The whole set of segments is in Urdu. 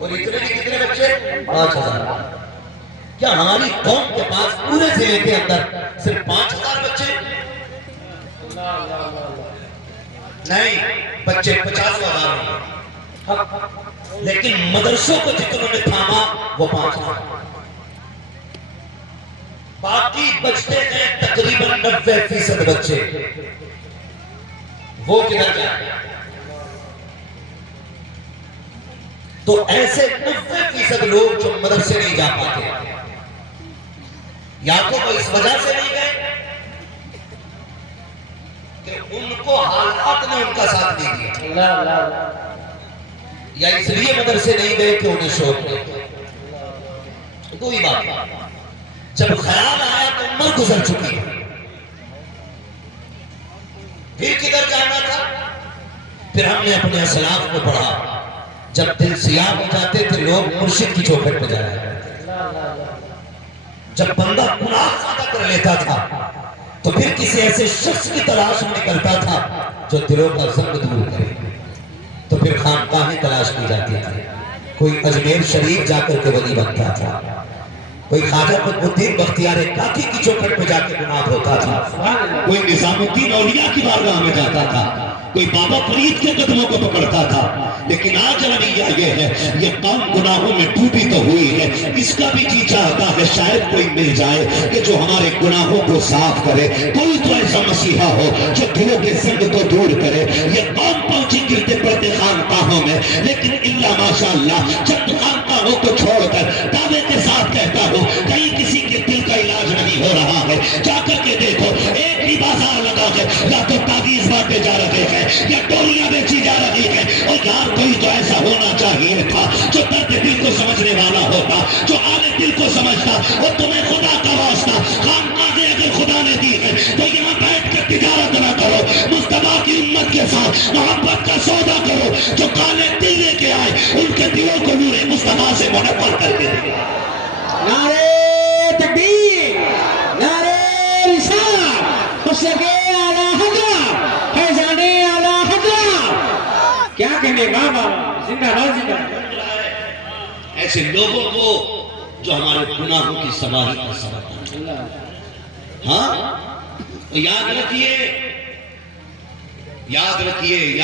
اور اتنے بھی کتنے بچے؟ 5000۔ کیا ہماری قوم کے پاس پورے ضلع کے اندر صرف 5000 بچے؟ نہیں، بچے 50,000 ہیں، لیکن مدرسوں کو جتنوں نے تھاما وہ 5000۔ باقی بچتے ہیں تقریباً 90% بچے، وہ کدھر جائیں؟ تو ایسے 90% لوگ جو مدرسے نہیں جا پاتے، یا تو وہ اس وجہ سے نہیں گئے کہ ان کو حالات نے ان کا ساتھ نہیں دیا، یا اس لیے مدرسے نہیں گئے کہ انہیں شوق نہیں۔ کوئی بات نہیں، جب خیال آیا تو عمر گزر چکی ہے، پھر کدھر جانا تھا؟ پھر ہم نے اپنے اسلاف کو پڑھا، جب دل سیاہ ہو جاتے تھے لوگ مرشد کی چوکھٹ پہ جایا کرتے تھے، جب بندہ گناہ زیادہ کر لیتا تھا تو پھر کسی ایسے شخص کی تلاش میں نکلتا تھا جو دلوں کا زنگ دور کرے، تو پھر خانقاہیں تلاش کی جاتی تھی، کوئی اجمیر شریف جا کر کے ولی بنتا تھا، کوئی خواجہ قطب الدین بختیار کاکی کی چوکھٹ پہ جا کے گناہ ہوتا تھا، کوئی نظام الدین اولیاء کی بارگاہ میں جاتا تھا، کوئی بابا فرید کے قدموں کو پکڑتا تھا۔ لیکن آج رویہ یہ ہے، یہ قوم گناہوں میں ڈوبی تو ہوئی ہے، اس کا بھی جی چاہتا ہے شاید کوئی مل جائے کہ جو ہمارے گناہوں کو صاف کرے، کوئی تو ایسا مسیحا ہو جو دلوں کے زنگ کو دور کرے۔ یہ قوم پہنچی گرتے پڑتے خانقاہوں میں، لیکن اللہ ماشاءاللہ چند خانقاہوں کو چھوڑ کر دعوے کے ساتھ کہتا ہوں کہیں کسی کے دل کا علاج نہیں ہو رہا ہے، جا کر کے دیکھو، ایک بھی بازار لگا ہے، یا تو تعویذ بانٹے جا رہے ہیں یا ٹولیاں بیچی جا رہی ہیں، اور یار کوئی تو ایسا ہونا چاہیے تھا جو درد دل کو سمجھنے والا ہوتا، جو آل دل کو سمجھتا، اور تمہیں خدا کا واسطہ خانقاہیں اگر خدا نے دی ہے تو یہاں بیٹھ کر تجارت نہ کرو، مصطفیٰ کی امت کے ساتھ محبت کا سودا کرو، جو کالے دل لے کے آئے ان کے دلوں کو نور مصطفیٰ سے منور کر کے دے۔ نعرہ تکبیر، نعرہ رسالت، مشرق اعلی حضرت، فیضان اعلی حضرت، کیا کہنے بابا، زندہ باد زندہ باد۔ ایسے لوگوں کو جو ہمارے گناہوں کی سواری کا سبب بنے۔ ہاں تو یاد رکھیے، یا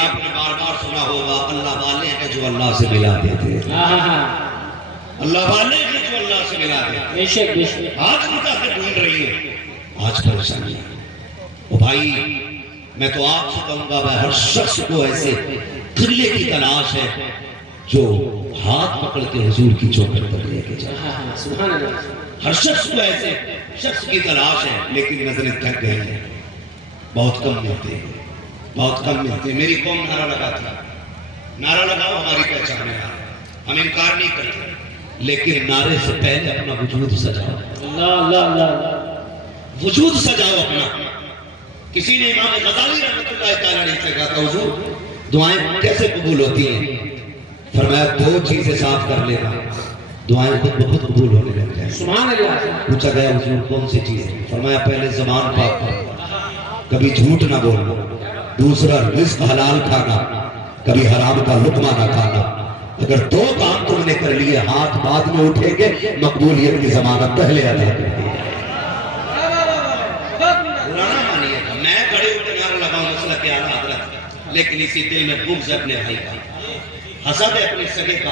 آپ نے بار بار سنا ہوگا، اللہ والے ہیں جو اللہ سے ملا دیتے ہیں، اللہ والے ہیں جو اللہ سے ملا دیتے ہیں۔ بے شک بے شک، آج نکاحیں ڈھونڈ رہی ہے، آج پریشانی ہے۔ او بھائی میں تو آپ سے کہوں گا، ہر شخص کو ایسے قلعے کی تلاش ہے جو ہاتھ پکڑ کے حضور کی چوکھٹ پر لے کے جائے۔ سبحان اللہ، ہر شخص کو ایسے شخص کی تلاش ہے، لیکن نظریں تھک گئی ہیں، بہت کم ملتے ہیں، بہت کم ملتے ہیں۔ میری قوم نعرہ لگاتی ہے، نعرہ لگاؤ ہماری پہچان ہے، ہم انکار نہیں کرتے، لیکن نعرے سے پہلے اپنا وجود سجاؤ، اللہ اللہ اللہ، وجود سجاؤ اپنا۔ کسی نے امام غزالی رحمۃ اللہ تعالیٰ علیہ سے کہا تھا حضور دعائیں کیسے قبول ہوتی ہیں؟ فرمایا 2 چیزیں صاف کر لینا، دعائیں خود بخود قبول ہونے لگ جائیں۔ سبحان اللہ۔ پوچھا گیا حضور کون سی چیز ہے؟ فرمایا پہلے زبان پاک کرنا، کبھی جھوٹ نہ بولنا، دوسرا رزق حلال کھانا، کبھی حرام کا لقمہ نہ کھانا۔ اگر 2 کام تم نے کر لیے، ہاتھ بعد میں اٹھیں گے، مقبولیت کی ضمانت پہلے ادا کر دی۔ میں کھڑے ہو کے نعرہ لگاؤں مسئلہ کے اعلیٰ حضرت، لیکن اسی دل میں بغض ہے اپنے بھائی کا، حسد ہے اپنے سگے کا۔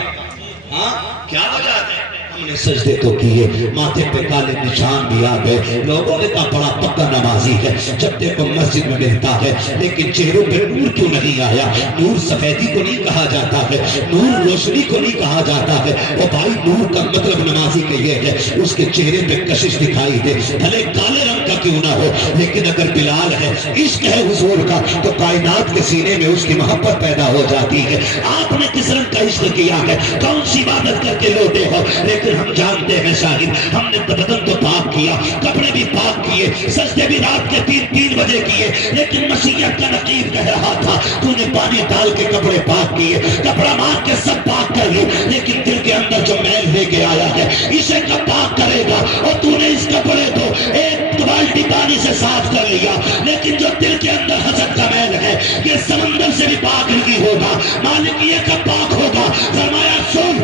ہاں کیا وجہ ہے؟ ہم نے سجدے تو کیے، ماتھے پہ کالے نشان بھی آ گئے، لوگوں نے کہا بڑا پکا نمازی ہے، جب دیکھو مسجد میں ملتا ہے، لیکن چہروں پہ نور کیوں نہیں آیا؟ نور سفیدی کو نہیں کہا جاتا ہے، نور روشنی کو نہیں کہا جاتا ہے۔ وہ بھائی نور کا مطلب نمازی کا یہ ہے اس کے چہرے پہ کشش دکھائی دے، بھلے کالے رنگ کا کیوں نہ ہو، لیکن اگر بلال ہے، عشق ہے حضور کا، تو کائنات کے سینے میں اس کی محبت پیدا ہو جاتی ہے۔ آپ نے کس رنگ کا عشق کیا ہے، کون سی عبادت کر کے لوٹے ہو، لیکن ہم جانتے ہیں شاہد، ہم نے بدن تو پاک کیا، کپڑے بھی پاک کیے، سجدے بھی رات کے 3 بجے کیے، لیکن مسیحیت کا نقیب کہہ رہا تھا تو نے پانی ڈال کے کپڑے پاک کیے، کپڑا مار کے سب پاک کر لی، لیکن دل کے اندر جو میل لے کے آیا ہے اسے کب پاک کرے گا؟ اور تو نے اس کپڑے کو 1 بالٹی پانی سے صاف کر لیا، لیکن جو دل کے اندر حسد کا میل ہے یہ سمندر سے بھی پاک نہیں ہوگا، مالک یہ کب پاک ہوگا؟ فرمایا سن،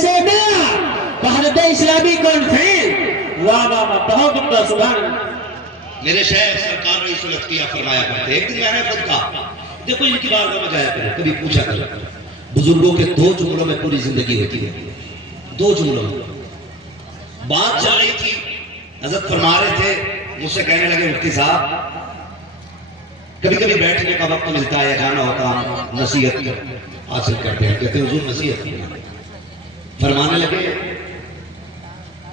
سے نیا بھارت اسلامی کانفرنس، واہ واہ واہ، بہت عمدہ، سبحان اللہ۔ میرے شیخ سرکار رئیس الاختیار فرمایا کرتے، ایک دن میں نے خود کہا دیکھو ان کی بارگاہ میں جایا کرو، کبھی پوچھا کرو، بزرگوں کے 2 جملوں میں پوری زندگی ہوتی ہے، 2 جملوں میں بات چل رہی تھی، حضرت فرما رہے تھے، مجھ سے کہنے لگے مفتی صاحب کبھی کبھی بیٹھنے کا وقت ملتا ہے، جانا ہوتا ہم نصیحت حاصل کرتے ہیں، کہتے ہیں حضور نصیحت کی، فرمانے لگے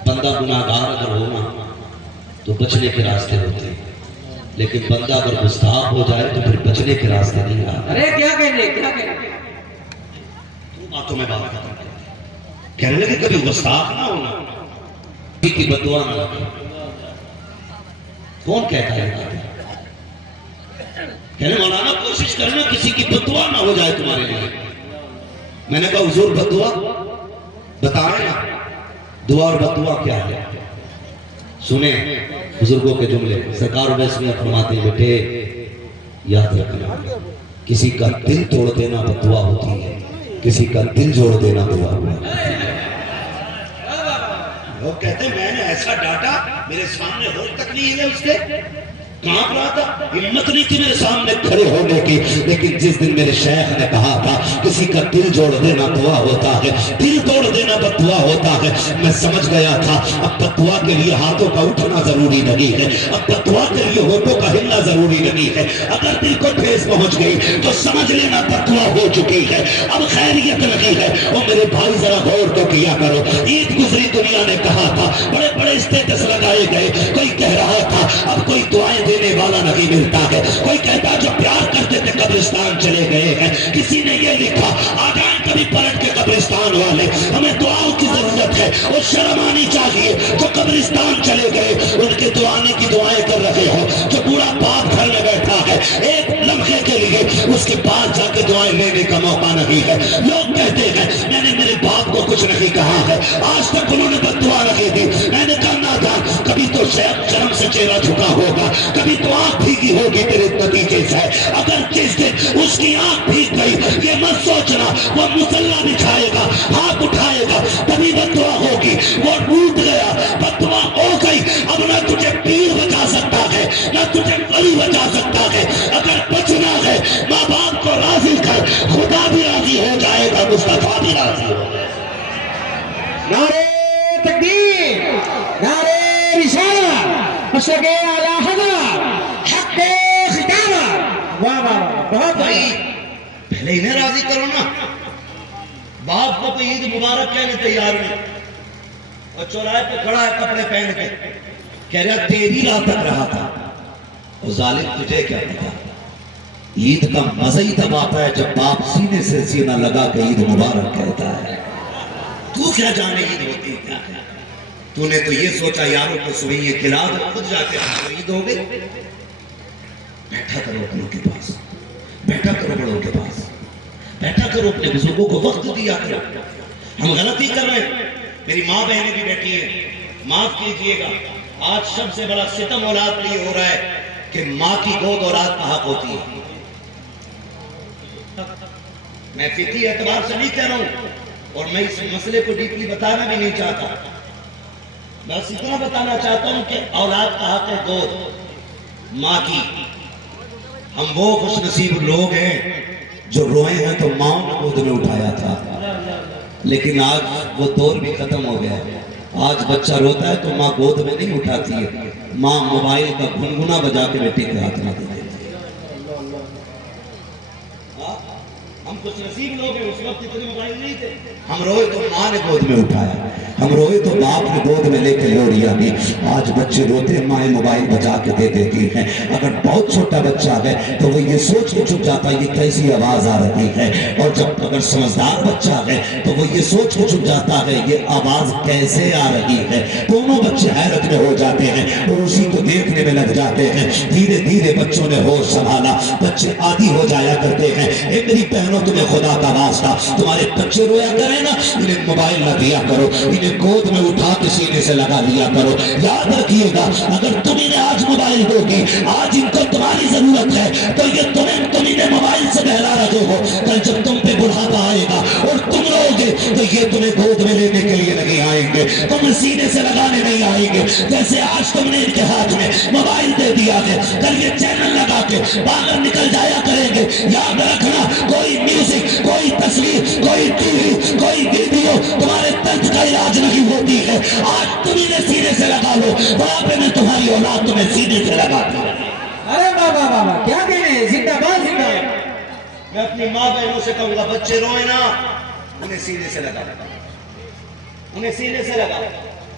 بندہ گناہگار اگر ہونا تو بچنے کے راستے ہوتے ہیں، لیکن بندہ اگر گستاخ ہو جائے تو پھر بچنے کے راستے نہیں آتے۔ ارے کیا کہنے، کیا کہنے، باتوں میں بات کرتا ہوں، کہنے لگے کبھی گستاخ نہ ہونا، کسی کی بد دعا نہ لگے۔ کون کہتا ہے بات؟ کہنے مولانا کوشش کرنا کسی کی بد دعا نہ ہو جائے تمہارے لیے۔ میں نے کہا حضور بد دعا بتائیں نا، دعا اور بد دعا کیا ہے؟ سنیں بزرگوں کے جملے، سرکار ویس میں فرماتے ہیں بیٹے یاد رکھنا، کسی کا دل توڑ دینا بد دعا ہوتی ہے، کسی کا دل جوڑ دینا دعا ہوتا ہے۔ لوگ کہتے ہیں میں نے ایسا ڈاٹا میرے سامنے ہو تک نہیں ہے، اس کے کہاں رہا تھا، ہمت نہیں تھی میرے سامنے کھڑے ہونے کی، لیکن جس دن میرے شیخ نے کہا تھا کسی کا دل جوڑ دینا دعا ہوتا ہے، دل توڑ دینا بد دعا ہوتا ہے، میں سمجھ گیا تھا اب بد دعا کے لیے ہاتھوں کا اٹھنا ضروری نہیں ہے، اب بد دعا کے لیے ہونٹوں کا ہلنا ضروری نہیں ہے، اگر دل کو ٹھیس پہنچ گئی تو سمجھ لینا بد دعا ہو چکی ہے، اب خیریت نہیں ہے۔ اور میرے بھائی ذرا غور تو کیا کرو، عید گزری دنیا نے کہا تھا، بڑے بڑے اسٹیٹس لگائے گئے، کوئی کہہ رہا تھا اب کوئی دعائیں دینے والا نہیں ملتا ہے، کوئی کہتا جو پیار کرتے تھے قبرستان چلے گئے ہیں، کسی نے یہ لکھا آ جائیں کبھی پلٹ کے قبرستان والے، ہمیں دعاؤں کی ضرورت ہے، اور شرم آنی چاہیے جو قبرستان چلے گئے ان کے دعانے کی دعائیں کر رہے ہو، جو بوڑھا باپ گھر میں بیٹھا ہے ایک لمحے کے لیے اس کے پاس جا کے دعائیں لینے کا موقع نہیں ہے۔ لوگ کہتے ہیں میں نے میرے باپ کو کچھ نہیں کہا ہے، آج تک انہوں نے بد دعا نہیں دی، میں نے کرنا تھا، کبھی تو شرم سے چہرہ جھکا ہوگا، کبھی تو آنکھ بھیگی ہوگی تیرے نتیجے سے، اگر جس دن اس کی آنکھ بھیگ گئی یہ مت سوچنا وہ مصلی بچھائے گا، ہاتھ اٹھائے گا تبھی بد دعا ہوگی، وہ ٹوٹ گیا بد دعا ہو گئی، اب نہ تجھے پیر بچا سکتا ہے نہ تجھے ولی بچا سکتا ہے، اگر بچنا ہے ماں باپ کو راضی کر، خدا بھی راضی ہو جائے گا، مصطفیٰ بھی راضی ہو جائے گا۔ نعرے تکبیر، نعرے رسالت، مشرق اعلی حضرت، حق خطابت، واہ واہ واہ، بہت بھائی پہلے انہیں راضی کرو نا، باپ کو تو عید مبارک کہنے تیار نہیں، اور چوراہے پہ کھڑا ہے کپڑے پہن کے کہہ رہا تیری راہ تک رہا تھا، وہ ظالم تجھے کیا پتا، عید کا مزہ ہی تب آتا ہے جب باپ سینے سے سینہ لگا کے عید مبارک کہتا ہے، تو کیا جانے عید ہوتی کیا ہے، تو نے تو یہ سوچا یاروں کو سوئیے کھلا دو خود جا کے عید ہو گئی۔ بیٹھا کرو اپنوں کے پاس، بیٹھا کرو بڑوں کے پاس، بیٹھا کرو اپنے بزرگوں کو وقت دیا کرو۔ ہم غلطی کر رہے ہیں، میری ماں بہنیں بھی بیٹھی ہیں، معاف کیجئے گا، آج سب سے بڑا ستم اولاد پہ یہ ہو رہا ہے کہ ماں کی گود اولاد کا حق ہوتی ہے۔ میں فقہی اعتبار سے نہیں کہہ رہا ہوں اور میں اس مسئلے کو ڈیپلی بتانا بھی نہیں چاہتا، بس اتنا بتانا چاہتا ہوں کہ اولاد کا حق ہے گود ماں کی۔ ہم وہ خوش نصیب لوگ ہیں جو روئے ہیں تو ماں نے گود میں اٹھایا تھا، لیکن آج وہ دور بھی ختم ہو گیا ہے، آج بچہ روتا ہے تو ماں گود میں نہیں اٹھاتی ہے، ماں موبائل کا گنگنا بجا کے بیٹے کے ہاتھ میں دے دیتی ہے۔ ہم خوش نصیب لوگ ہیں، اس وقت اتنے موبائل نہیں تھے، ہم روئے تو ماں نے گود میں اٹھایا، ہم روئے تو باپ نے گود میں لے کے لوڑیا دی۔ آج بچے روتے ہیں مائیں موبائل بجا کے دے دیتی ہیں، اگر بہت چھوٹا بچہ ہے تو وہ یہ سوچ کے چپ جاتا ہے یہ کیسی آواز آ رہی ہے، اور جب اگر سمجھدار بچہ ہے تو وہ یہ سوچ کے چپ جاتا ہے یہ آواز کیسے آ رہی ہے۔ دونوں بچے حیرت میں ہو جاتے ہیں اور اسی کو دیکھنے میں لگ جاتے ہیں۔ دھیرے دھیرے بچوں نے ہوش سنبھالا، بچے عادی ہو جایا کرتے ہیں۔ اے میری بہنوں تمہیں خدا کا واسطہ تمہارے بچے رویا کریں نا، انہیں موبائل نہ دیا کرو، انہیں گود میں اٹھا کے سینے سے لگا لیا کرو۔ یاد رکھیے گا اگر تم انہیں آج موبائل دو گی، آج ان کو تمہاری ضرورت ہے تو یہ تم انہیں موبائل سے بہلا رہے ہو، کل جب تم پہ بڑھاپا آئے گا اور تم رو گے تو یہ تمہیں گود میں لینے کے لیے نہیں آئیں گے، تمہیں سینے سے لگانے نہیں آئیں گے۔ جیسے آج تم نے ان کے ہاتھ میں موبائل دے دیا ہے، کل یہ چینل لگا کے باہر نکل جایا کریں گے۔ یاد رکھنا، کوئی میوزک، کوئی تصویر، کوئی ٹی وی، کوئی ویڈیو تمہارے درد کا علاج نہیں ہوتی ہے۔ آج تم انہیں سینے سے لگا لو، بڑھاپے میں تمہاری اولاد تمہیں سینے سے لگا دے۔ ارے بابا بابا کیا کہنے ہیں، زندہ باد زندہ ہے۔ میں اپنی ماں بہنوں سے کہوں گا، بچے روئے نا، انہیں سینے سے لگا، انہیں سینے سے لگا۔